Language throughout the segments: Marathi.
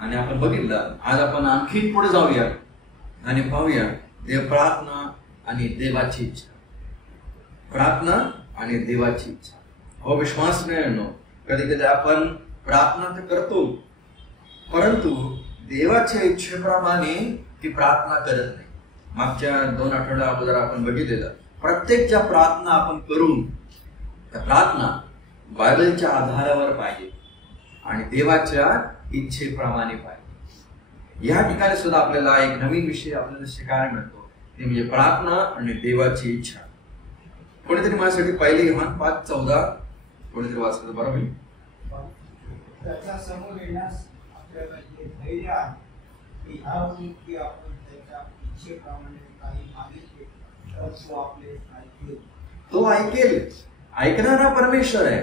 आणि आपण बघितलं. आज आपण आणखी पुढे जाऊया आणि पाहूया देव प्रार्थना आणि देवाची इच्छा. प्रार्थना आणि देवाची इच्छा. हो विश्वास मिळणं, कधी कधी आपण प्रार्थना तर करतो परंतु देवाच्या इच्छेप्रमाणे ती प्रार्थना करत नाही. मागच्या 2 आठवड्या अगोदर आपण बघितलेलं प्रत्येक ज्या प्रार्थना आपण करून त्या प्रार्थना बायबलच्या आधारावर पाहिजे आणि देवाच्या इच्छेप्रमाणे पाहिजे. या ठिकाणी सुद्धा आपल्याला एक नवीन विषय आपल्याला शिकायला मिळतो, ते म्हणजे प्रार्थना आणि देवाची इच्छा. कोणीतरी माझ्यासाठी पहिले योहान 5:14 कोणीतरी वाचलं बरं होईल. त्याच्या समोर येण्यास आपल्याला हे धैर्य आहे की की आपण त्याच्या इच्छेप्रमाणे काही मागितले तर तो आपले ऐकेल. तो ऐकेल. ऐकणारा परमेश्वर आहे,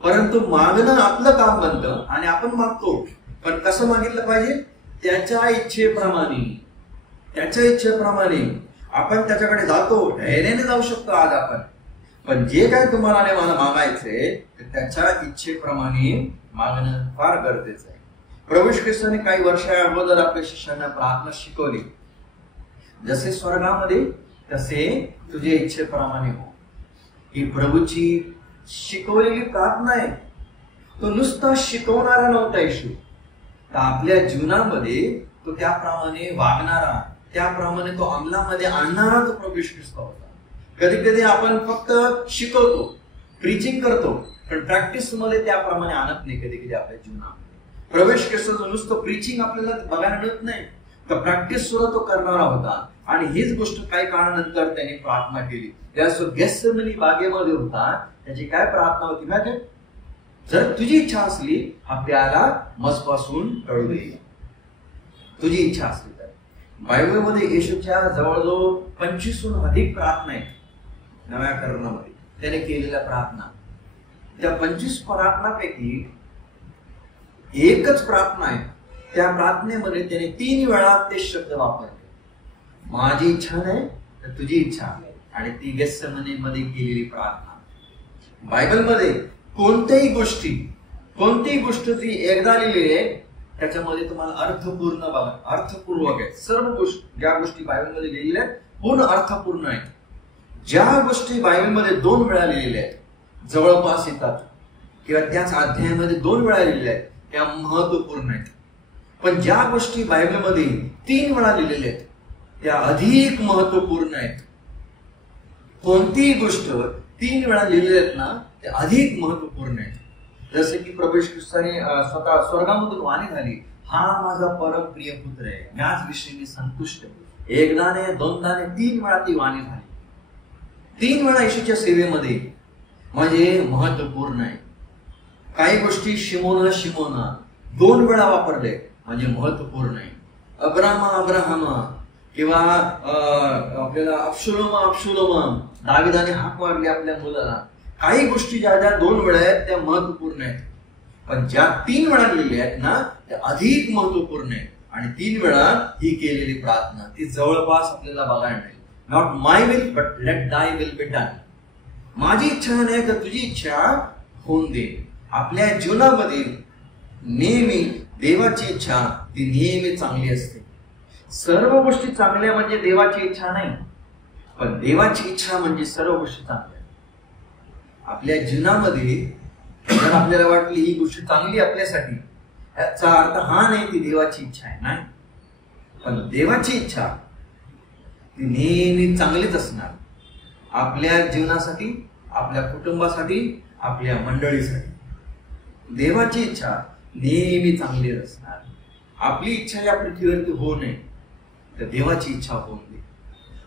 परंतु मागणं आपलं काम बनतं आणि आपण मागतो. पण कसं मागितलं पाहिजे? त्याच्या इच्छेप्रमाणे. त्याच्या इच्छेप्रमाणे आपण त्याच्याकडे जातो, धैर्याने जाऊ शकतो आज आपण. पण जे काय तुम्हाला आणि मला मागायचंय ते त्याच्या इच्छेप्रमाणे मागणं फार गरजेचं आहे. प्रभू येशू ख्रिस्ताने काही वर्षा अगोदर आपल्या शिष्यांना प्रार्थना शिकवली, जसे स्वर्गामध्ये तसे तुझे इच्छेप्रमाणे हो. ही प्रभूची शिकवलेली प्रार्थना आहे. तो नुसता शिकवणारा नव्हता येशू, तर आपल्या जीवनामध्ये तो त्याप्रमाणे वागणारा, त्याप्रमाणे तो अंमलामध्ये आणणारा तो प्रभू येशू ख्रिस्त होता. कधी कधी आपण फक्त शिकवतो, प्रीचिंग करतो, पण प्रॅक्टिस मध्ये त्याप्रमाणे आणत नाही. कधी कधी आपल्या जीवनामध्ये प्रभू येशू ख्रिस्ताचं नुसतं प्रीचिंग आपल्याला बघायला मिळत नाही, तर प्रॅक्टिस सुद्धा तो करणारा होता. आणि हीच गोष्ट काही काळानंतर त्याने प्रार्थना केली. त्यासोबत गेत्सेमनी बागेमध्ये होता, त्याची काय प्रार्थना होती माहिती? जर तुझी इच्छा असली हा प्याला मजपासून टळू दे. तुझी इच्छा असली तर. बायबलमध्ये येशूच्या जवळजवळ 25हून अधिक प्रार्थना आहेत नव्या करारामध्ये त्याने केलेल्या प्रार्थना. त्या 25 प्रार्थनापैकी एकच प्रार्थना आहे, त्या प्रार्थनेमध्ये त्याने 3 वेळा ते शब्द वापरले, माझी इच्छा नाही तर तुझी इच्छा. आणि ती गेत्सेमनी मध्ये केलेली प्रार्थना. बायबलमध्ये कोणत्याही गोष्ट जी एकदा लिहिलेली आहे त्याच्यामध्ये तुम्हाला अर्थपूर्ण बघा, अर्थपूर्वक आहे. सर्व गोष्टी ज्या गोष्टी बायबलमध्ये लिहिलेल्या आहेत पूर्ण अर्थपूर्ण आहेत. ज्या गोष्टी बायबलमध्ये 2 वेळा लिहिलेल्या आहेत जवळपास येतात, किंवा त्याच अध्यायामध्ये 2 वेळा लिहिलेल्या आहेत त्या महत्वपूर्ण आहेत. पण ज्या गोष्टी बायबलमध्ये 3 वेळा लिहिलेल्या आहेत त्या अधिक महत्वपूर्ण आहेत. कोणतीही गोष्ट 3 वेळा लिहिलेल्या आहेत ना त्या अधिक महत्वपूर्ण आहेत. जसं की प्रभू येशू ख्रिस्ताने स्वतः स्वर्गामधून वाणी झाली, हा माझा परम प्रिय पुत्र आहे, याच विषयी मी संतुष्ट. एकदाने, दोनदाने, 3 वेळा ती वाणी झाली. 3 वेळा येशूच्या सेवेमध्ये म्हणजे महत्वपूर्ण आहे. काही गोष्टी शिमोना 2 वेळा वापरले म्हणजे महत्वपूर्ण आहे. अब्राहमा किंवा आपल्याला अब्शलोम दाविदाने हाक मारली आपल्या मुलाला. काही गोष्टी ज्या 2 वेळा आहेत त्या महत्वपूर्ण आहेत, पण ज्या 3 वेळा लिहिल्या आहेत ना त्या अधिक महत्वपूर्ण आहेत. आणि 3 वेळा ही केलेली प्रार्थना ती जवळपास आपल्याला बघायला मिळेल. Not my will but let दाय विल बी डन. माझी इच्छा नाही तर तुझी इच्छा होऊन दे. आपल्या जीवनामध्ये नेहमी देवाची इच्छा ती नेहमी चांगली असते. सर्व गोष्टी चांगल्या म्हणजे देवाची इच्छा नाही, पण देवाची इच्छा म्हणजे सर्व गोष्टी चांगल्या. आपल्या जीवनामध्ये जर आपल्याला वाटली ही गोष्ट चांगली आपल्यासाठी, याचा अर्थ हा नाही ती देवाची इच्छा आहे, नाही. पण देवाची इच्छा ती नेहमी चांगलीच असणार आपल्या जीवनासाठी, आपल्या कुटुंबासाठी, आपल्या मंडळीसाठी. देवाची इच्छा नेहमी चांगली असणार. आपली इच्छा या पृथ्वीवरती होऊ नये तर देवाची इच्छा होऊन दे.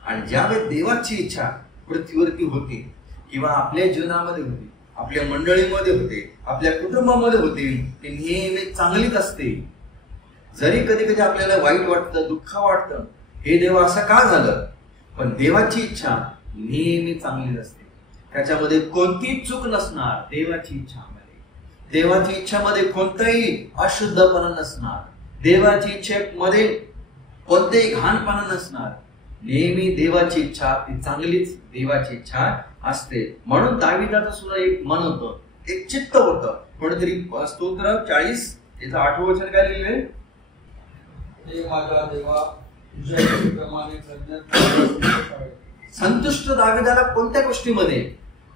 आणि ज्यावेळेस देवाची इच्छा पृथ्वीवरती होते किंवा आपल्या जीवनामध्ये होते, आपल्या मंडळीमध्ये होते, आपल्या कुटुंबामध्ये होते, ते नेहमी चांगलीच असते. जरी कधी कधी आपल्याला वाईट वाटतं, दुःख वाटतं, हे देव असं का झालं, पण देवाची इच्छा नेहमी चांगलीच असते. त्याच्यामध्ये कोणतीच चूक नसणार. देवाची इच्छामध्ये, देवाची इच्छामध्ये कोणताही अशुद्धपणा नसणार. देवाची इच्छेमध्ये कोणतेही घाणपणा नसणार. नेहमी देवाची इच्छा ती चांगलीच देवाची इच्छा असते. म्हणून दाविदाचं सुद्धा एक मन होतं, एक चित्त होतं. कोणतरी स्तोत्र 40 याचं 8वं वचन काय लिहिलंय? हे माझ्या देवा तुझ्या इच्छेप्रमाणे करण्यात संतुष्ट दाविदाला कोणत्या गोष्टीमध्ये?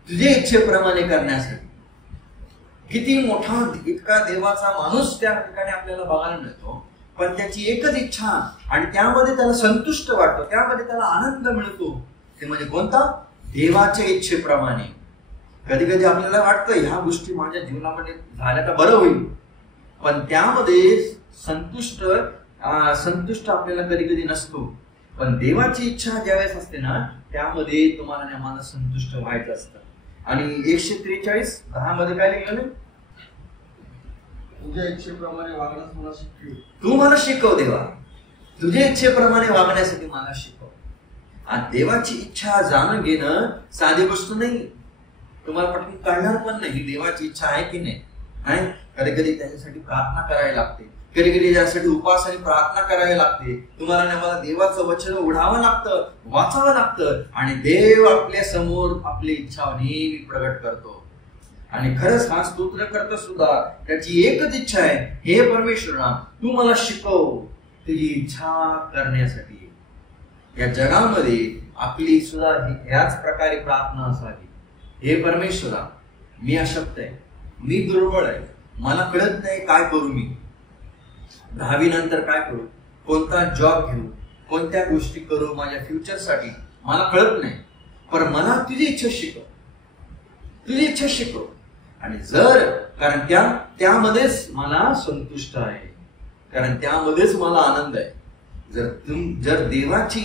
तुझ्या इच्छेप्रमाणे करण्यासाठी. किती मोठा इतका देवाचा माणूस त्या ठिकाणी आपल्याला बघायला मिळतो, पण त्याची एकच इच्छा आणि त्यामध्ये त्याला संतुष्ट वाटतो, त्यामध्ये त्याला आनंद मिळतो, ते म्हणजे कोणता? देवाच्या इच्छेप्रमाणे. कधी कधी आपल्याला वाटतं ह्या गोष्टी माझ्या जीवनामध्ये झाल्या तर बरं होईल, पण त्यामध्ये संतुष्ट आपल्याला कधी कधी नसतो. पण देवाची इच्छा ज्यावेळेस असते ना, त्यामध्ये तुम्हाला नेमानं संतुष्ट व्हायचं असतं. आणि 143:10 मध्ये काय लिहिलं? तुझ्या इच्छेप्रमाणे वागण्यास मला शिकव. तू मला शिकव देवा, तुझ्या इच्छेप्रमाणे वागण्यासाठी मला शिकव. आणि देवाची इच्छा जाणून घेणं साधी गोष्ट नाही. तुम्हाला पटकन कळणार पण नाही देवाची इच्छा आहे की नाही. कधी कधी त्याच्यासाठी प्रार्थना करावी लागते, कधी कधी त्यासाठी उपास आणि प्रार्थना करावी लागते. तुम्हाला मला देवाचं वचन उघडावं लागतं, वाचावं लागतं, आणि देव आपल्या समोर आपली इच्छा नेहमी प्रगट करतो. आणि खरंच हा स्तोत्र करतो सुद्धा त्याची एकच इच्छा आहे, हे परमेश्वरा तू मला शिकव तुझी इच्छा करण्यासाठी. या जगामध्ये आपली सुद्धा ह्याच प्रकारे प्रार्थना असावी. हे परमेश्वरा मी अशक्त आहे, मी दुर्बळ आहे, मला कळत नाही काय करू, मी 10वी नंतर काय करू, कोणता जॉब घेऊ, कोणत्या गोष्टी करू माझ्या फ्युचरसाठी, मला कळत नाही. पण मला तुझी इच्छा शिकव, तुझी इच्छा शिकव. आणि कारण त्यामध्येच मला संतुष्ट आहे, कारण त्यामध्येच मला आनंद आहे. जर देवाची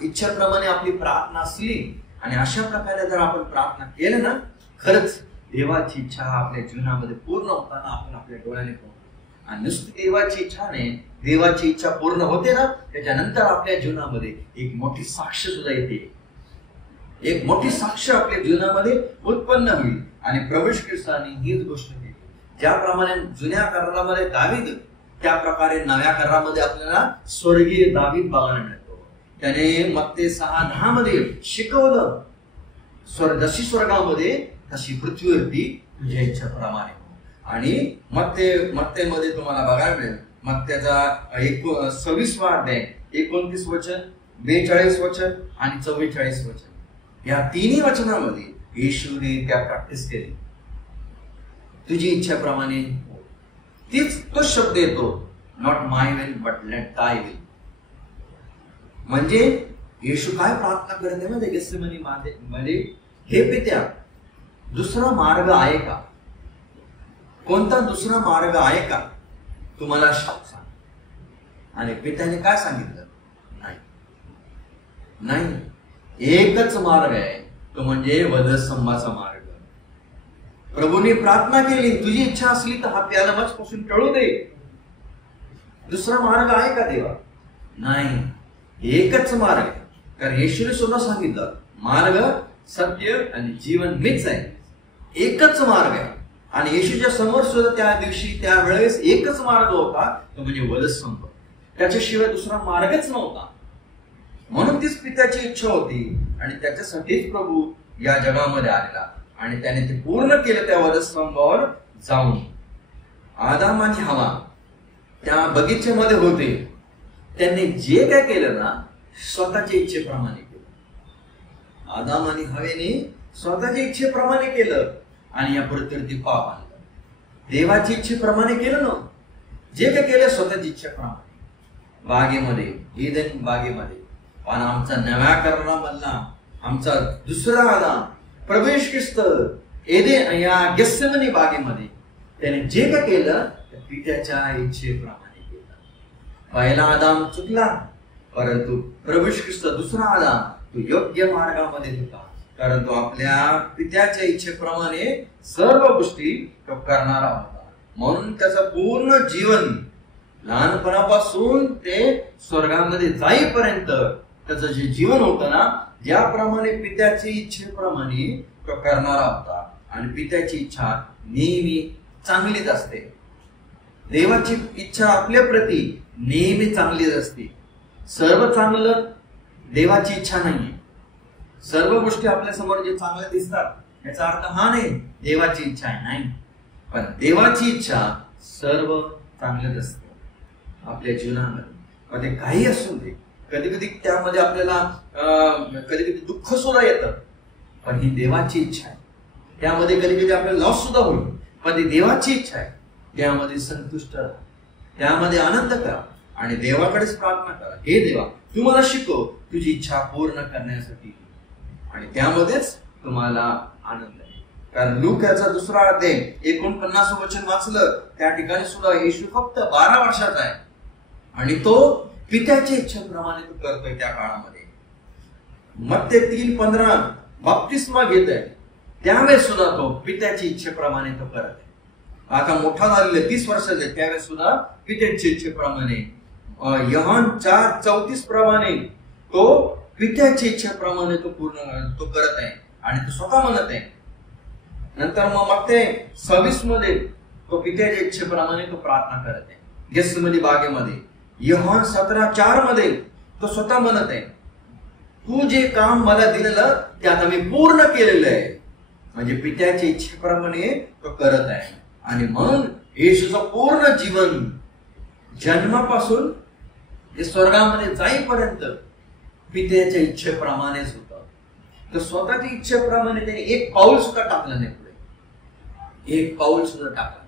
इच्छेप्रमाणे आपली प्रार्थना असली आणि अशा प्रकारे जर आपण प्रार्थना केलं ना, खरंच देवाची इच्छा आपल्या जीवनामध्ये पूर्ण होताना आपण आपल्या डोळ्याने पाहू. आणि नुसती देवाची इच्छा नाही, देवाची इच्छा पूर्ण होते ना, त्याच्यानंतर आपल्या जीवनामध्ये एक मोठी साक्ष सुद्धा येते, एक मोठी साक्ष आपल्या जीवनामध्ये उत्पन्न होईल. आणि प्रभू ख्रिस्ताने हीच गोष्ट केली. ज्याप्रमाणे जुन्या करारामध्ये दावीद, त्या प्रकारे नव्या करारामध्ये आपल्याला स्वर्गीय दावीद बघायला मिळतो. त्याने मत्ते 6:10 मध्ये शिकवलं, जशी स्वर्गामध्ये तशी पृथ्वीवरती तुझ्या इच्छेप्रमाणे. आणि मत्तेमध्ये तुम्हाला बघायला मिळेल, मत्त्याचा 26वा अध्याय 29 वचन, 42 वचन आणि 44 वचन, या तिन्ही वचनामध्ये येशूने त्या प्रॅक्टिस केली. तुझी इच्छेप्रमाणे तोच शब्द येतो, not my will but let दाय विल. म्हणजे येशू काय प्रार्थना करते म्हणजे गेत्सेमनी मध्ये, हे पित्या दुसरा मार्ग आहे का, कोणता दुसरा मार्ग आहे का, तुम्हाला सांग. आणि पित्याने काय सांगितलं? नाही, एकच मार्ग आहे, तो म्हणजे वधस्तंभाचा मार्ग. प्रभूने प्रार्थना केली, तुझी इच्छा असली तर हा प्याला मजपासून टळू दे. दुसरा मार्ग आहे का देवा? नाही, एकच मार्ग आहे. कारण येशूने सुद्धा सांगितलं, मार्ग सत्य आणि जीवन मीच आहे, एकच मार्ग आहे. आणि येशूच्या समोर सुद्धा त्या दिवशी त्या वेळेस एकच मार्ग होता, तो म्हणजे वधस्तंभ. त्याच्याशिवाय दुसरा मार्गच नव्हता. म्हणून तीच पित्याची इच्छा होती आणि त्याच्यासाठीच प्रभू या जगामध्ये आलेला. आणि त्याने ते पूर्ण केलं त्या वधस्तंभावर जाऊन. आदाम आणि हवा त्या बगीच्यामध्ये होते, त्यांनी जे काय केलं ना, स्वतःच्या इच्छेप्रमाणे केलं. आदाम आणि हवेने स्वतःच्या इच्छेप्रमाणे केलं आणि या पृथ्वीवरती पाप आणलं. देवाची इच्छेप्रमाणे केलं ना, जे काय केलं स्वतःच्या इच्छेप्रमाणे. बागेमध्ये, ईदन बागेमध्ये, पण आमचा नव्या करारामधला आमचा दुसरा आदाम प्रभू येशू ख्रिस्त या गेत्सेमनी बागेमध्ये त्याने जे काय केलं त्या पित्याच्या इच्छेप्रमाणे केलं. पहिला आदाम चुकला, परंतु प्रभू येशू ख्रिस्त दुसरा आदाम तो योग्य मार्गामध्ये होता, कारण तो आपल्या पित्याच्या इच्छेप्रमाणे सर्व गोष्टी तो करणारा होता. म्हणून त्याचं पूर्ण जीवन लहानपणापासून ते स्वर्गामध्ये जाईपर्यंत त्याचं जे जीवन होतं ना, ज्याप्रमाणे पित्याची इच्छेप्रमाणे तो करणारा होता. आणि पित्याची इच्छा नेहमी चांगलीच असते. देवाची इच्छा आपल्या प्रती नेहमी चांगलीच असते. सर्व चांगलं देवाची इच्छा नाहीये. सर्व गोष्टी आपल्या समोर जे चांगल्या दिसतात याचा अर्थ हा नाही देवाची इच्छा आहे, नाही. पण देवाची इच्छा सर्व चांगलंच असते. आपल्या जीवनामध्ये, मग ते काही असू दे. कधी कधी त्यामध्ये आपल्याला कधी कधी दुःख सुद्धा येतं, पण ही देवाची इच्छा आहे. त्यामध्ये कधी कधी आपल्याला लॉस सुद्धा होईल, पण ती देवाची इच्छा आहे. त्यामध्ये संतुष्ट राहा, त्यामध्ये आनंद करा आणि देवाकडेच प्रार्थना करा. हे देवा, तू मला शिकव तुझी इच्छा पूर्ण करण्यासाठी, आणि त्यामध्येच तुम्हाला आनंद आहे. कारण लूकाचा 2 अध्याय 49 वचन वाचलं, त्या ठिकाणी सुद्धा येशू फक्त 12 वर्षाचा आहे आणि तो पित्याच्या इच्छेप्रमाणे तो करतोय त्या काळामध्ये. मत्ते 3:15 बाप्तिस्मा घेत आहे, त्यावेळेस सुद्धा तो पित्याच्या इच्छेप्रमाणे तो करत आहे. आता मोठा झालेला 30 वर्षाचा आहे, त्यावेळेस सुद्धा पित्याच्या इच्छेप्रमाणे. योहान 4:34 प्रमाणे तो पित्याच्या इच्छेप्रमाणे तो करत आहे आणि तो स्वतः म्हणत आहे. नंतर मग मत्ते 26 मध्ये तो पित्याच्या इच्छेप्रमाणे तो प्रार्थना करत आहे गेत्सेमनी बागेमध्ये. योहान 17:4 मध्ये तो स्वतः म्हणत आहे, तू जे काम मला दिलेलं ते आता मी पूर्ण केलेलं आहे. म्हणजे पित्याच्या इच्छेप्रमाणे तो करत आहे. आणि म्हणून येशूचं पूर्ण जीवन जन्मापासून जे स्वर्गामध्ये जाईपर्यंत पित्याच्या इच्छेप्रमाणेच होतं. तर स्वतःच्या इच्छेप्रमाणे त्याने एक पाऊल सुद्धा टाकलं नाही पुढे, एक पाऊल सुद्धा टाकलं नाही.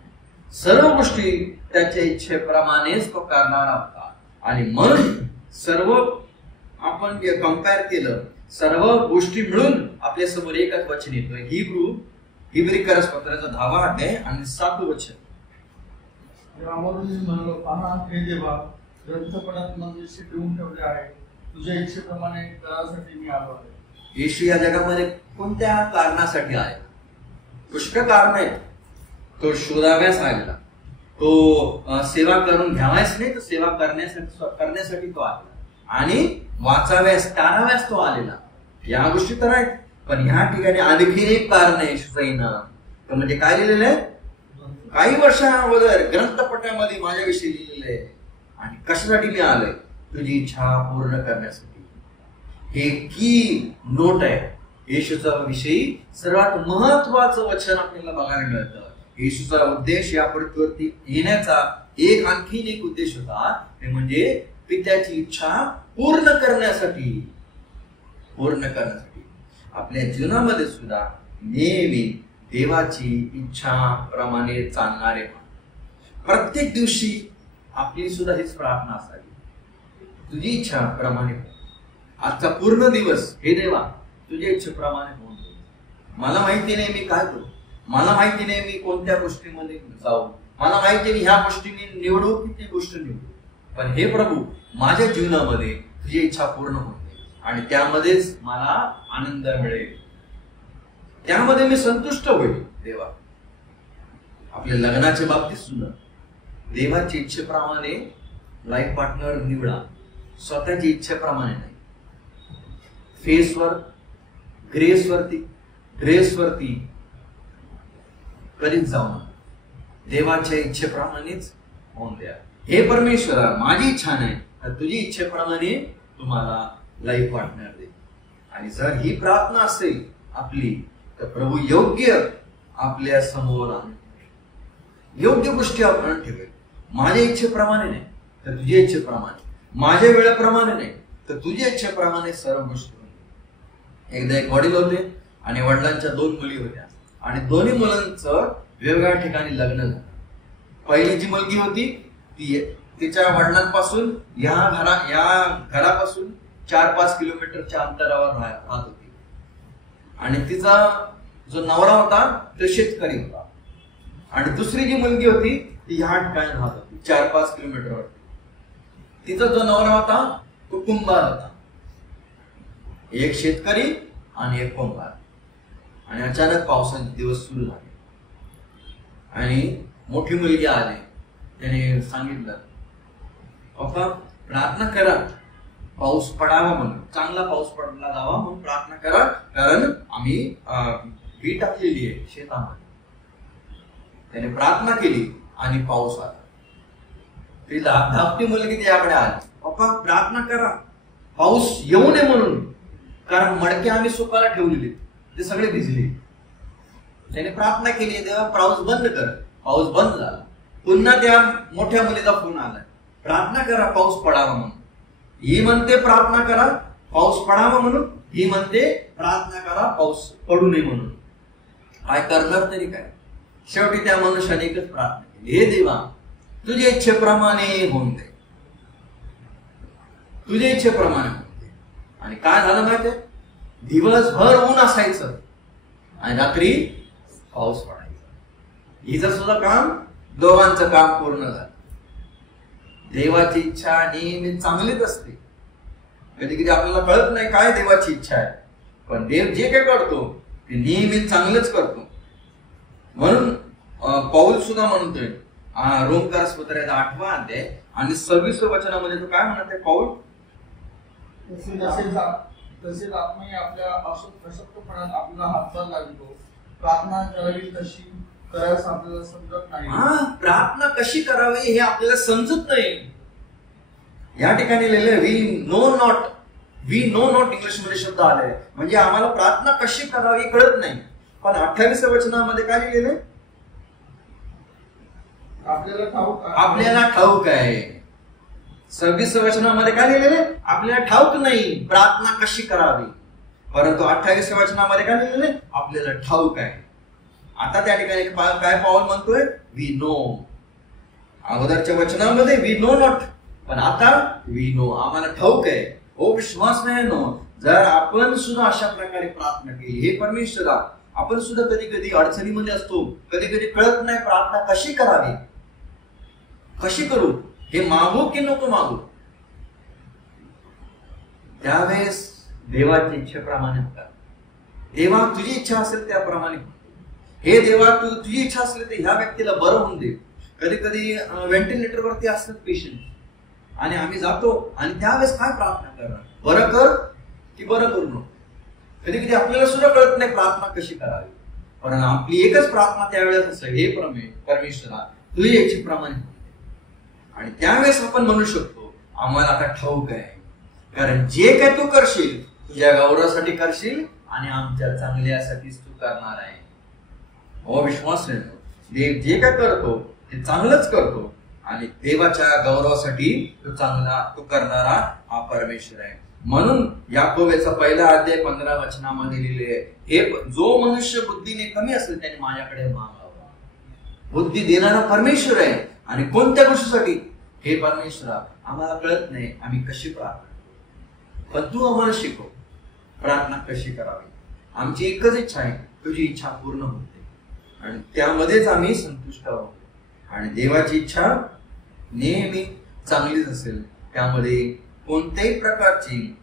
सर्व गोष्टी त्याच्या इच्छेप्रमाणेच तो करणारा होता. आणि म्हणून सर्व आपण कम्पेअर केलं, सर्व गोष्टी मिळून आपल्या समोर एकच वचन येतोय, हिब्री करस्पत्राचा 10वा अध्याय आणि 7वं वचन. म्हणलो, पहा हे देवा, ग्रंथपटात मंदिर ठेवून ठेवले आहे, तुझ्या इच्छेप्रमाणे करासाठी मी आलो आहे. येशू या जगामध्ये कोणत्या कारणासाठी आहे? पुष्कळ कारण आहे. तो शोधाव्यास आलेला, तो सेवा करून घ्यावायच नाही, तो सेवा करण्यासाठी तो आलेला, आणि वाचाव्यास टाळाव्यास तो आलेला. या गोष्टी तर आहेत, पण ह्या ठिकाणी आणखी एक कारण आहे येशूचं येणं. तर म्हणजे काय लिहिलेलं आहे? काही वर्षांअगोदर ग्रंथपटामध्ये माझ्याविषयी लिहिलेलं आहे. आणि कशासाठी मी आलोय? तुझी इच्छा पूर्ण करण्यासाठी. हे की नोट आहे येशूचा विषयी सर्वात महत्वाचं वचन आपल्याला बघायला मिळतं. येशूचा उद्देश या पृथ्वीवरती येण्याचा आणखीन एक उद्देश होता, ते म्हणजे पित्याची इच्छा पूर्ण करण्यासाठी. आपल्या जीवनामध्ये सुद्धा नेहमी देवाची इच्छा प्रमाणे चालणारे. प्रत्येक दिवशी आपली सुद्धा हीच प्रार्थना असावी, तुझी इच्छा प्रमाणे. आजचा पूर्ण दिवस हे देवा तुझ्या इच्छेप्रमाणे होऊन दे. मला माहिती नाही मी काय करू, मला माहिती नाही मी कोणत्या गोष्टीमध्ये जाऊ, मला माहिती नाही ह्या गोष्टी मी निवडू की ती गोष्ट निवडू, पण हे प्रभू माझ्या जीवनामध्ये तुझी इच्छा पूर्ण होऊन दे आणि त्यामध्येच मला आनंद मिळेल, त्यामध्ये मी संतुष्ट होईल. देवा, आपल्या लग्नाच्या बाबतीत सुद्धा देवाच्या इच्छेप्रमाणे लाईफ पार्टनर निवडा, स्वतःच्या इच्छेप्रमाणे नाही. फेसवर ड्रेसवरती कधीच जाऊ नका, देवाच्या इच्छेप्रमाणेच होऊन द्या. हे परमेश्वरा, माझी इच्छा नाही तर तुझी इच्छेप्रमाणे तुम्हाला लाईफ पार्टनर दे. आणि जर ही प्रार्थना असेल आपली, तर प्रभू योग्य आपल्या समोर योग्य गोष्टी आपण ठेवेल. माझ्या इच्छेप्रमाणे नाही तर तुझ्या इच्छेप्रमाणे, माझ्या वेळेप्रमाणे नाही तर तुझ्या इच्छेप्रमाणे सर्व गोष्टी. एकदा एक वडील होते आणि वडिलांच्या 2 मुली होत्या आणि दोन्ही मुलांचं वेगवेगळ्या ठिकाणी लग्न झालं. पहिली जी मुलगी होती ती तिच्या वडिलांपासून या घरापासून 4-5 किलोमीटरच्या अंतरावर राहत होती आणि तिचा जो नवरा होता तो शेतकरी होता. आणि दुसरी जी मुलगी होती ती ह्या ठिकाणी राहत होती 4-5 किलोमीटरवर. तिचा जो नवरा होता तो कुंभार होता, एक शेतकरी आणि एक कुंभार. आणि अचानक पावसाचे दिवस सुरू झाले आणि मोठी मुलगी आली, त्याने सांगितलं, पप्पा प्रार्थना करा पाऊस पडावा म्हणून, चांगला पाऊस पडला जावा म्हणून प्रार्थना करा, कारण आम्ही बी टाकलेली आहे शेतामध्ये. त्याने प्रार्थना केली आणि पाऊस आला. ती धाकटी मुलगी त्याकडे आली, पप्पा प्रार्थना करा पाऊस येऊ नये म्हणून, कारण मडके आम्ही सुकायला ठेवलेले ते सगळे भिजले. त्याने प्रार्थना केली, तेव्हा पाऊस बंद कर. पाऊस बंद झाला. पुन्हा त्या मोठ्या मुलीचा फोन आला, प्रार्थना करा पाऊस पडावा म्हणून. ही म्हणते प्रार्थना करा पाऊस पडावा म्हणून, ही म्हणते प्रार्थना करा पाऊस पडू नये म्हणून. काय करणार तरी काय? शेवटी त्या मनुष्याने एकच प्रार्थना केली, हे देवा तुझ्या इच्छेप्रमाणे होऊन दे, तुझ्या इच्छेप्रमाणे होऊन दे. आणि काय झालं माहितीये? दिवसभर ऊन असायचं आणि रात्री पाऊस पडायचा. हिचं सुद्धा काम, दोघांचं काम पूर्ण झालं. देवाची इच्छा नेहमी चांगलीच असते. कधी कधी आपल्याला कळत नाही काय देवाची इच्छा आहे, पण देव जे काय करतो ते नेहमी चांगलंच करतो. म्हणून पौल सुद्धा म्हणतोय रोमकरास पत्राचा 8वा अध्याय आणि 26व्या वचनामध्ये तो काय म्हणत आहे पौल? तसेच आत्माही आपल्या अशक्तपणात आपल्याला हातभार लागतो. प्रार्थना करावी कशी करायचं आपल्याला समजत नाही. प्रार्थना कशी करावी हे आपल्याला समजत नाही. या ठिकाणी लिहिलंय वी नो नॉट इंग्लिश मध्ये शब्द आलाय, म्हणजे आम्हाला प्रार्थना कशी करावी कळत नाही. पण 28व्या वचनामध्ये काय लिहिलेलं? आपल्याला ठाऊक आहे. 26व्या वचनामध्ये काय लिहिलेलं? आपल्याला ठाऊक नाही प्रार्थना कशी करावी, परंतु 28व्या वचनामध्ये काय लिहिलेलं? आपल्याला ठाऊक आहे. आता त्या ठिकाणी काय पाऊल म्हणतोय? We know. अगोदरच्या वचनामध्ये वी नो नॉट, पण आता वी नो, आम्हाला ठाऊक आहे. हो विश्वास नाही नो, जर आपण सुद्धा अशा प्रकारे प्रार्थना केली, हे परमेश्वरा आपण सुद्धा कधी कधी अडचणीमध्ये असतो, कधी कधी कळत नाही प्रार्थना कशी करावी, कशी करू, हे मागू की नको मागू. त्यावेळेस देवाची इच्छेप्रमाणे होतात. देवा तुझी इच्छा असेल त्याप्रमाणे, हे देवा तुझी इच्छा असेल तर ह्या व्यक्तीला बरं होऊन दे. कधी कधी व्हेंटिलेटरवरती असतात पेशंट आणि आम्ही जातो आणि त्यावेळेस काय प्रार्थना करणार, बरं कर की बरं करू नको. कधी कधी आपल्याला सुद्धा कळत नाही प्रार्थना कशी करावी, पण आपली एकच प्रार्थना त्यावेळेस असं, हे परमेश्वरा तुझी इच्छेप्रमाणे. आणि त्यावेळेस आपण म्हणू शकतो आम्हाला आता ठाऊक आहे, कारण जे काय तू करशील तुझ्या गौरवासाठी करशील आणि आमच्या चांगल्यासाठीच तू करणार आहे. हो विश्वास नाही, देव जे काय करतो ते चांगलंच करतो आणि देवाच्या गौरवासाठी तो करणारा हा परमेश्वर आहे. म्हणून याकोबाचा 1 अध्याय 15 वचनामध्ये लिहिले, हे जो मनुष्य बुद्धीने कमी असेल त्याने माझ्याकडे मागावा. बुद्धी देणारा परमेश्वर आहे. आणि कोणत्या गोष्टीसाठी? हे परमेश्वरा आम्हाला कळत नाही आम्ही कशी प्रार्थना, पण तू आम्हाला शिकव प्रार्थना कशी करावी. आमची एकच इच्छा आहे, तुझी इच्छा पूर्ण होते आणि त्यामध्येच आम्ही संतुष्ट आहोत. आणि देवाची इच्छा नेहमी चांगलीच असेल, त्यामध्ये कोणत्याही प्रकारची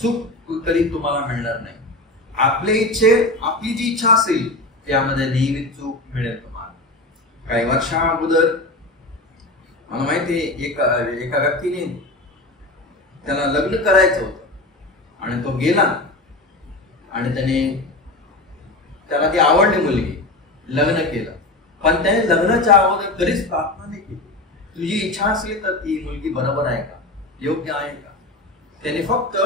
चूक कधी तुम्हाला मिळणार नाही. आपली जी इच्छा असेल त्यामध्ये नेहमी चूक मिळेल तुम्हाला. काही वर्षा अगोदर मला माहिती एका व्यक्तीने त्याला लग्न करायचं होतं आणि तो गेला आणि त्याला ती आवडली मुलगी, लग्न केलं. पण त्याने लग्नाच्या अगोदर कधीच प्रार्थना नाही केली तुझी इच्छा असेल तर ती मुलगी बरोबर आहे का, योग्य आहे का. त्याने फक्त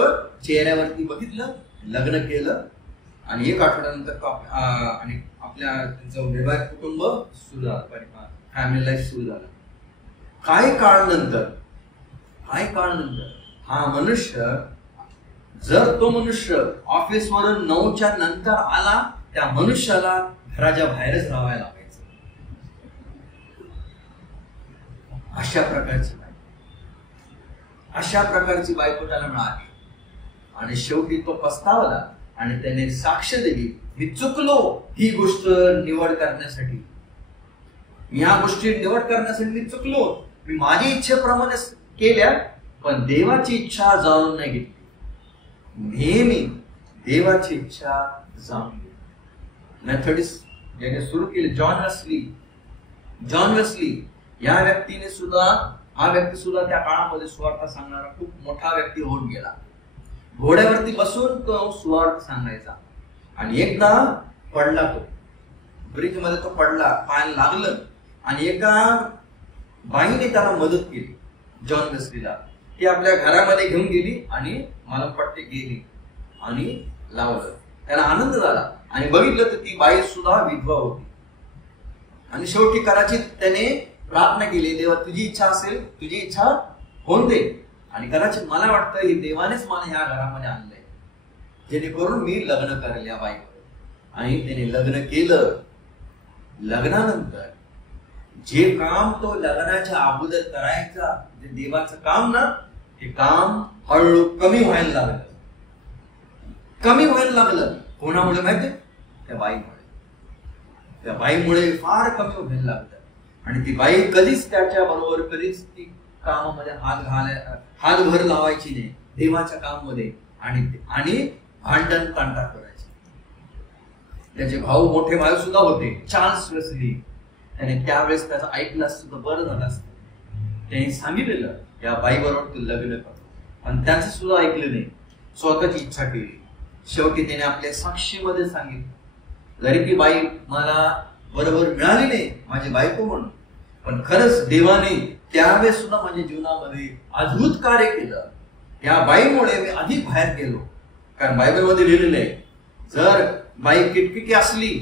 चेहऱ्यावरती बघितलं, लग्न केलं आणि 1 आठवड्यानंतर आणि आपल्या त्यांचं वैवाहिक कुटुंब सुरू झालं, फॅमिली लाईफ सुरू झालं. काही काळ नंतर हा मनुष्य, जर तो मनुष्य ऑफिसवरून 9च्या नंतर आला, त्या मनुष्याला घराच्या बाहेरच राहायला लागायचं. अशा प्रकारची बायको त्याला मिळाली आणि शेवटी तो पस्तावला आणि त्याने साक्ष दिली, मी चुकलो ही गोष्ट निवड करण्यासाठी, ह्या गोष्टी निवड करण्यासाठी मी चुकलो, मी माझी इच्छेप्रमाणे केल्या पण देवाची इच्छा जाणून नाही घेतली. नेहमी देवाची इच्छा जाणून घेतली. मेथडिस्ट ज्याने सुरू केले जॉन वेस्ली या व्यक्तीने सुद्धा, हा व्यक्ती सुद्धा त्या काळामध्ये सुवार्थ सांगणारा खूप मोठा व्यक्ती होऊन गेला. घोड्यावरती बसून तो सुवार्थ सांगायचा आणि एकदा पडला, तो ब्रिज मध्ये तो पडला, पायाला लागलं आणि एका बाईने त्याला मदत केली, जॉन वेस्लीला. ती आपल्या घरामध्ये घेऊन गेली आणि मलमपट्टी गेली आणि लावलं. त्याला आनंद झाला आणि बघितलं तर ती बाई सुद्धा विधवा होती आणि शेवटी कदाचित त्याने प्रार्थना केली, देवा तुझी इच्छा असेल, तुझी इच्छा होऊन दे. आणि कदाचित मला वाटतं की देवानेच मला ह्या घरामध्ये आणलंय जेणेकरून मी लग्न करेल या बाईवर. आणि त्याने लग्न केलं. लग्नानंतर जे काम तो लग्नाच्या अगोदर करायचा, जे देवाचं काम ना, ते काम हळूहळू कमी व्हायला लागलं. कमी व्हायला लागलं. कोणामुळे माहिती? त्या बाईमुळे. त्या बाईमुळे फार कमी व्हायला लागलं. आणि ती बाई कधीच त्याच्या बरोबर कधीच ती कामामध्ये हातभर लावायची नाही देवाच्या कामामध्ये. आणि भांडण तांडा करायचे. त्याचे भाऊ, मोठे भाऊ सुद्धा होते, चार्ल्स वेस्ली. त्याने त्यावेळेस त्याचं ऐकलं असतं तर बरं झालं असतं. त्यांनी सांगितलेलं या बाईबरोबर तू लग्न कर. आणि त्याचं सुद्धा ऐकलं नाही, स्वतःची इच्छा केली. शेवटी त्याने आपल्या साक्षीमध्ये सांगितलं, जरी ती बाई मला बरोबर मिळाली नाही माझी बायको म्हणून, पण खरंच देवाने त्यावेळेस सुद्धा माझ्या जीवनामध्ये अद्भुत कार्य केलं. या बाईमुळे मी अधिक बाहेर गेलो. कारण बायबलमध्ये लिहिलेलं आहे, जर बाई किटकिटी असली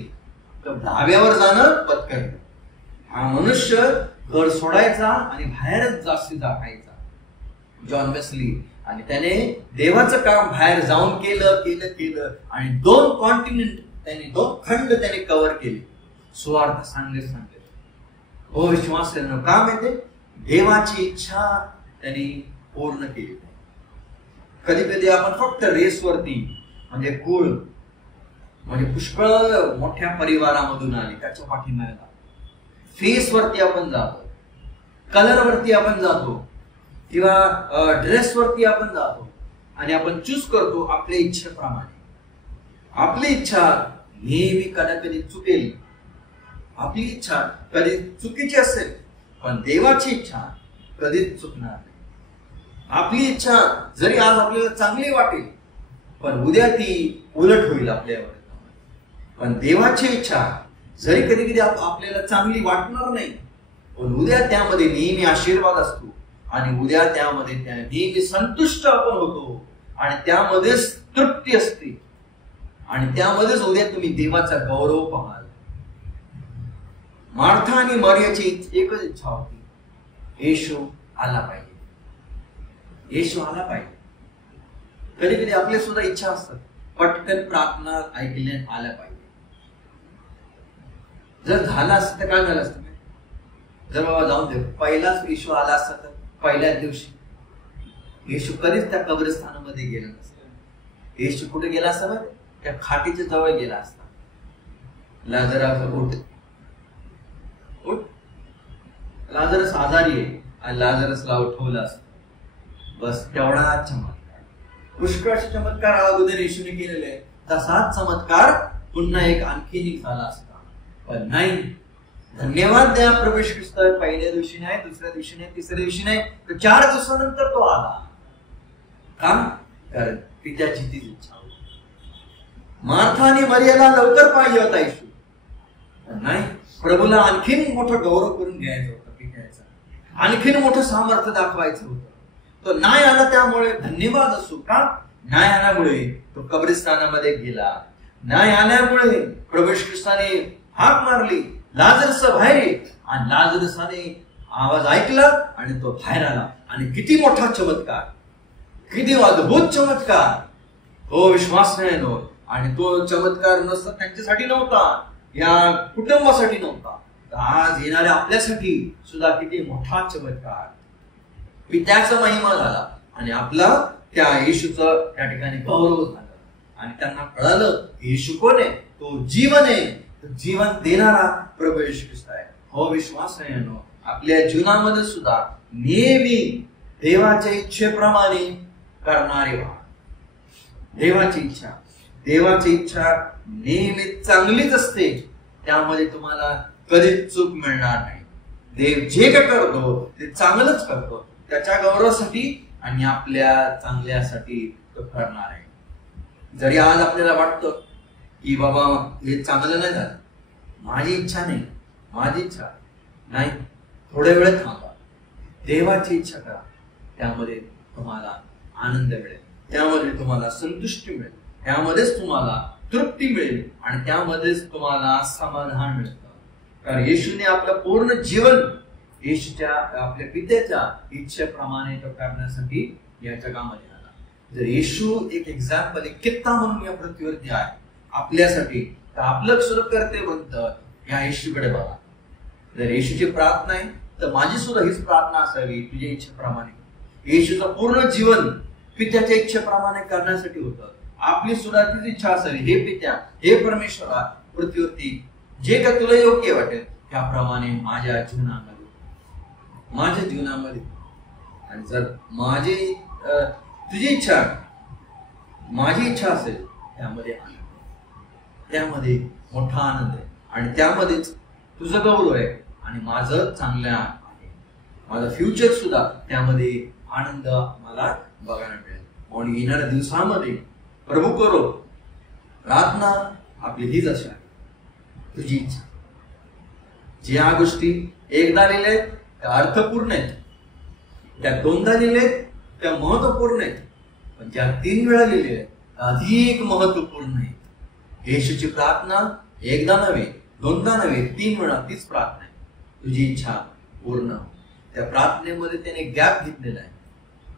तर धाब्यावर जाणं पत्करलं. हा मनुष्य घर सोडायचा आणि बाहेरच जास्ती जायचा, जॉन वेस्ली. आणि त्याने देवाचं काम बाहेर जाऊन केलं. आणि 2 कॉन्टिनेंट त्याने, 2 खंड त्याने कव्हर केले. सुवार्थ सांगले. हो विश्वास काम येते, देवाची इच्छा त्यांनी पूर्ण केली. कधी कधी आपण फक्त रेसवरती, म्हणजे कुळ, म्हणजे पुष्कळ मोठ्या परिवारामधून आली त्याच्या पाठीमागे फेसवरती आपण जातो, कलरवरती आपण जातो, किंवा ड्रेसवरती आपण जातो. आणि आपण चूज करतो आपल्या इच्छेप्रमाणे. आपली इच्छा नेहमी कधी चुकेल. आपली इच्छा कधी चुकीची असेल, पण देवाची इच्छा कधीच चुकणार नाही. आपली इच्छा जरी आज आपल्याला चांगली वाटेल, पण उद्या ती उलट होईल आपल्यावर. पण देवाची इच्छा जरी कधी कधी आपल्याला चांगली वाटणार नाही, पण उद्या त्यामध्ये नेहमी आशीर्वाद असतो. आणि उद्या त्यामध्ये नेहमी संतुष्ट आपण होतो. आणि त्यामध्येच तृप्ती असते. आणि त्यामध्येच उद्या तुम्ही देवाचा गौरव पाहाल. मार्था आणि मरियाची एकच इच्छा होती, येशू आला पाहिजे. येशू आला पाहिजे. कधी कधी आपल्या सुद्धा इच्छा असतात, पटकन प्रार्थना ऐकण्यात आल्या पाहिजे. जर झालं असतं तर काय झालं असतं? जर बाबा जाऊन दे, पहिलाच येशू आला असता तर पहिल्याच दिवशी. येशू कधीच त्या कब्रस्थानामध्ये गेला नसता. येशू कुठे गेला असता? त्या खाटीच्या जवळ गेला असता. लाजरास उठ, लाजरस आजारी आहे आणि लाजरसला उठवलं असतं. बस तेवढा चमत्कार. पुष्कळ चमत्कार अगोदर येशूने केलेले आहे. तसाच चमत्कार पुन्हा एक आणखीन झाला असता, पण नाही. धन्यवाद द्या प्रभू येशू ख्रिस्त. पहिल्या दिवशी नाही, दुसऱ्या दिवशी नाही, तिसऱ्या दिवशी नाही, तर 4 दिवसानंतर तो आला. का? कारण पित्याची तीच इच्छा होती. मार्था आणि मरियाला लवकर पाहिजे होता येशू, नाही. प्रभूला आणखीन मोठं गौरव करून घ्यायचं होतं, पित्याचा आणखीन मोठं सामर्थ्य दाखवायचं होतं. तो नाही आला, त्यामुळे धन्यवाद असो. का? नाही आल्यामुळे तो कब्रिस्तानामध्ये गेला. नाही आल्यामुळे प्रभू येशू ख्रिस्ताने हाक मारली, लाजरस बाहेर ये. आणि लाजरसाने आवाज ऐकला आणि तो बाहेर आला. आणि किती मोठा चमत्कार, किती अद्भुत चमत्कार. तो विश्वास नाही. आणि तो चमत्कार नसता त्यांच्यासाठी नव्हता, या कुटुंबासाठी नव्हता, आज येणाऱ्या आपल्यासाठी सुद्धा किती मोठा चमत्कार. पित्याचा महिमा झाला आणि आपला त्या येशूचा त्या ठिकाणी गौरव झाला. आणि त्यांना कळालं येशू कोण आहे? तो जीवन आहे. जीवन देणारा प्रभू येशू ख्रिस्त आहे. हो विश्वास आहे. आपल्या जीवनामध्ये सुद्धा नेहमी देवाच्या इच्छेप्रमाणे करणारे व्हा. देवाची इच्छा नेहमी चांगलीच असते. त्यामध्ये तुम्हाला कधीच चूक मिळणार नाही. देव जे काय करतो ते चांगलंच करतो, त्याच्या गौरवासाठी आणि आपल्या चांगल्यासाठी तो करणार आहे. जरी आज आपल्याला वाटतं की बाबा हे चांगलं नाही झालं, माझी इच्छा नाही, थोड्या वेळ थांबा, देवाची इच्छा करा. त्यामध्ये तुम्हाला आनंद मिळेल, त्यामध्ये तुम्हाला संतुष्टी मिळेल, त्यामध्येच तुम्हाला तृप्ती मिळेल आणि त्यामध्येच तुम्हाला समाधान मिळतं. कारण येशूने आपलं पूर्ण जीवन येशूच्या आपल्या पित्याच्या इच्छेप्रमाणे तो करण्यासाठी या जगामध्ये आला. जर येशू एक एक्झाम्पल, एक कित्ता म्हणून या पृथ्वीवरती आहे आपल्यासाठी, तर आपलं सुद्धा कर्तव्य बनतं या येशूकडे बघा. जर येशूची प्रार्थना आहे तर माझी सुद्धा हीच प्रार्थना असावी, तुझ्या इच्छेप्रमाणे. येशूचं पूर्ण जीवन पित्याच्या इच्छेप्रमाणे करण्यासाठी होतं. आपली सुद्धा तीच इच्छा असावी, हे पित्या, हे परमेश्वरा, पृथ्वीवरती जे का तुला योग्य वाटेल त्याप्रमाणे माझ्या जीवनामध्ये. आणि जर तुझी इच्छा माझी इच्छा असेल त्यामध्ये आनंद, त्यामध्ये मोठा आनंद आहे, आणि त्यामध्येच तुझं गौरव आहे आणि माझं चांगलं आहे. माझं फ्युचर सुद्धा त्यामध्ये आनंद मला बघायला मिळेल. म्हणून येणाऱ्या दिवसामध्ये प्रभू करो प्रार्थना आपली हीच अशी आहे, तुझी इच्छा. ज्या गोष्टी एकदा लिहिल्यात त्या अर्थपूर्ण आहेत, त्या दोनदा लिहिल्यात त्या महत्वपूर्ण आहेत, पण ज्या 3 वेळा लिहिल्या त्या अधिक महत्वपूर्ण आहेत. येशूची प्रार्थना एकदा नव्हे, दोनदा नव्हे, 3 वेळा तीच प्रार्थना आहे, तुझी इच्छा पूर्ण. त्या प्रार्थनेमध्ये त्याने गॅप घेतलेला आहे.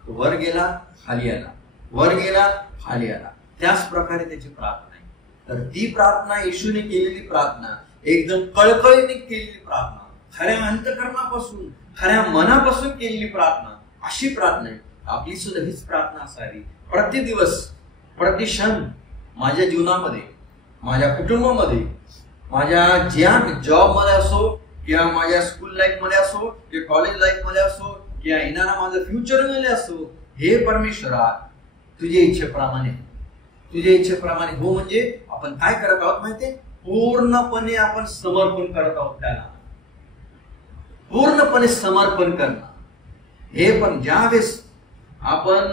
तो वर गेला खाली आला, वर गेला खाली आला, त्याच प्रकारे त्याची प्रार्थना आहे. तर ती प्रार्थना, येशूने केलेली प्रार्थना, एकदम कळकळीने केलेली प्रार्थना, खऱ्या अंतकरणापासून, खऱ्या मनापासून केलेली प्रार्थना, अशी प्रार्थना आहे. आपली सुद्धा हीच प्रार्थना असावी. प्रतिदिवस, प्रतिक्षण माझ्या जीवनामध्ये, माझ्या कुटुंबामध्ये, माझ्या ज्या जॉब मध्ये असो, किंवा माझ्या स्कूल लाईफ मध्ये असो, किंवा कॉलेज लाईफ मध्ये असो, किंवा येणारा माझं फ्युचर मध्ये असो, हे परमेश्वरा तुझ्या इच्छेप्रमाणे, तुझ्या इच्छेप्रमाणे हो. म्हणजे आपण काय करत आहोत माहितीये, पूर्णपणे आपण समर्पण करत आहोत त्याला, पूर्णपणे समर्पण करणं. हे पण ज्यावेळेस आपण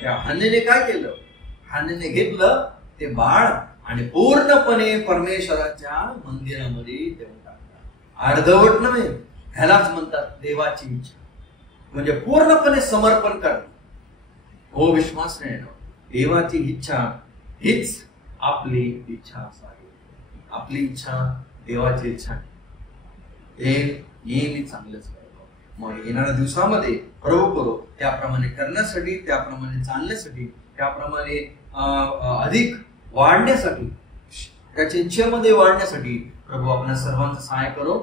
त्या हन्नेने काय केलं, हन्नेने घेतलं ते बाळ आणि पूर्णपणे परमेश्वराच्या मंदिरामध्ये देऊन टाकलं. अर्धवट नव्हे, ह्यालाच म्हणतात देवाची इच्छा, म्हणजे पूर्णपणे समर्पण करणं. हो विश्वास नाही, देवाची इच्छा हीच आपली इच्छा असावी. आपली इच्छा देवाची इच्छा, ते नेहमी चांगलंच करावं. मग येणाऱ्या दिवसामध्ये प्रभू करो त्याप्रमाणे करण्यासाठी, त्याप्रमाणे चालण्यासाठी, त्याप्रमाणे अधिक वाढण्यासाठी, त्याच्या इच्छेमध्ये वाढण्यासाठी प्रभू आपल्या सर्वांचं सहाय्य करो.